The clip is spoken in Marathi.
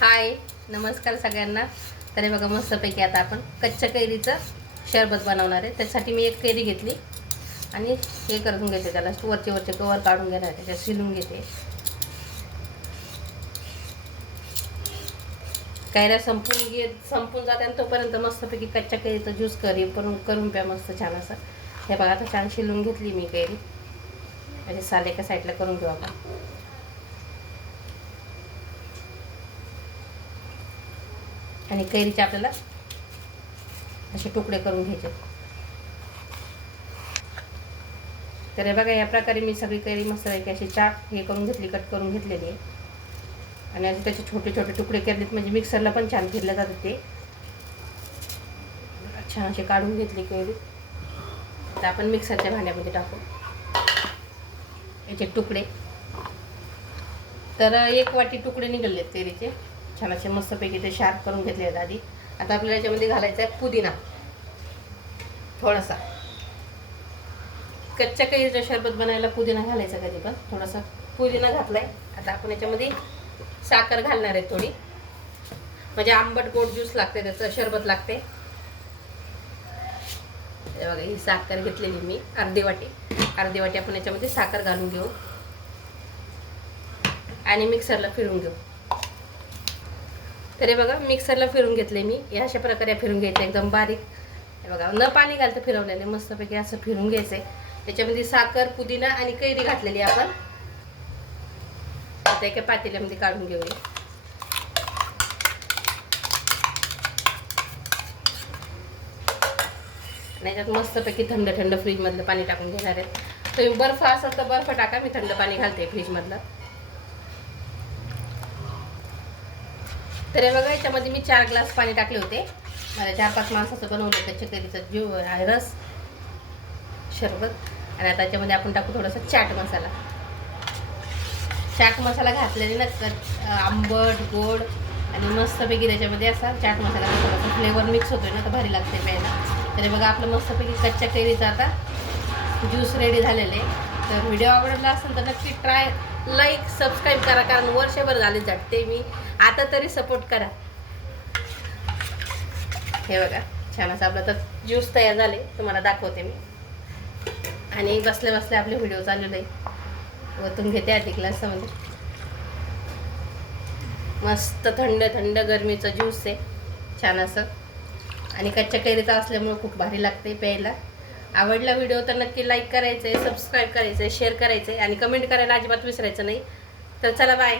हाय, नमस्कार सगळ्यांना. तर हे बघा, मस्तपैकी आता आपण कच्च्या कैरीचं शरबत बनवणार आहे. त्यासाठी मी एक कैरी घेतली आणि हे करून घेते, त्याला वरचे कवर काढून घेणार, त्याच्यात शिलून घेते. कैऱ्या संपून जाते आणि तोपर्यंत मस्तपैकी कच्च्या कैरीचं ज्यूस करून प्या मस्त छान असं. हे बघा, आता छान शिलून घेतली मी कैरी. म्हणजे साल एका साईडला करून घेऊ आपण. आणि कैरीचे आपल्याला असे तुकडे करून घ्यायचे. तर हे बघा, या प्रकारे मी सगळी कैरी मस्तपैकी अशी हे करून घेतली, कट करून घेतलेली आहे. आणि असे त्याचे छोटे छोटे तुकडे केलेत, म्हणजे मिक्सरला पण छान फिरले जातात ते. छान असे काढून घेतली कैरी. आता आपण मिक्सरच्या भांड्यामध्ये टाकू याचे तुकडे. तर 1 वाटी तुकडे निघालेत कैरीचे, छान असे मस्तपैकी ते शार्प करून घेतले आहेत आधी. आता आपल्याला याच्यामध्ये घालायचा आहे पुदिना थोडासा. कच्च्या कैरीचं शरबत बनायला पुदिना घालायचा कधी पण. थोडासा पुदिना घातलाय. आता आपण याच्यामध्ये साखर घालणार आहे थोडी, म्हणजे आंबट गोड ज्यूस लागते, त्याचं शरबत लागते. बघा, ही साखर घेतलेली मी अर्धी वाटी आपण याच्यामध्ये साखर घालून घेऊ आणि मिक्सरला फिरून घेऊ. तर हे बघा, मिक्सरला फिरून घेतले मी. या अशा प्रकारे फिरून घ्यायचं एकदम बारीक. हे बघा, न पाणी घालतं फिरवलेले, मस्तपैकी असं फिरून घ्यायचंय. त्याच्यामध्ये साखर, पुदिना आणि कैरी घातलेली आपण. आता एका पातेल्यामध्ये काढून घेऊया. आणि याच्यात मस्तपैकी थंड फ्रीजमधलं पाणी टाकून घेणार आहे. तुम्ही बर्फ असेल तर बर्फ टाका, मी थंड पाणी घालते फ्रीजमधलं. तर हे बघा, याच्यामध्ये मी 4 ग्लास पाणी टाकले होते. मला 4-5 माणसाचं बनवलं त्याच्या कैरीचं रस शरबत. आणि आता याच्यामध्ये आपण टाकू थोडासा चाट मसाला घातलेले ना, आंबट गोड आणि मस्तपैकी त्याच्यामध्ये असा चाट मसाला थोडासा फ्लेवर मिक्स होतोय ना, तर भारी लागते प्यायला. तर बघा, आपलं मस्तपैकी कच्च्या कैरीचा आता ज्यूस रेडी झालेले. तर व्हिडिओ आवडला असेल तर नक्की लाईक सबस्क्राईब करा, कारण वर्षभर झाले झटते मी, आता तरी सपोर्ट करा. हे बघा, छान असं आपलं तर ज्यूस तयार झाले, तुम्हाला दाखवते मी. आणि बसल्या बसल्या आपले व्हिडिओ चालू आहे. वतून घेते आधी ग्लासामध्ये. मस्त थंड गरमीचं ज्यूस आहे छान असं. आणि कच्च्या कैरीचा असल्यामुळे खूप भारी लागते प्यायला. आवडला व्हिडिओ तर नक्की लाईक करायचं आहे, सबस्क्राईब करायचं आहे, शेअर करायचं आहे आणि कमेंट करायला अजिबात विसरायचं नाही. तर चला, बाय.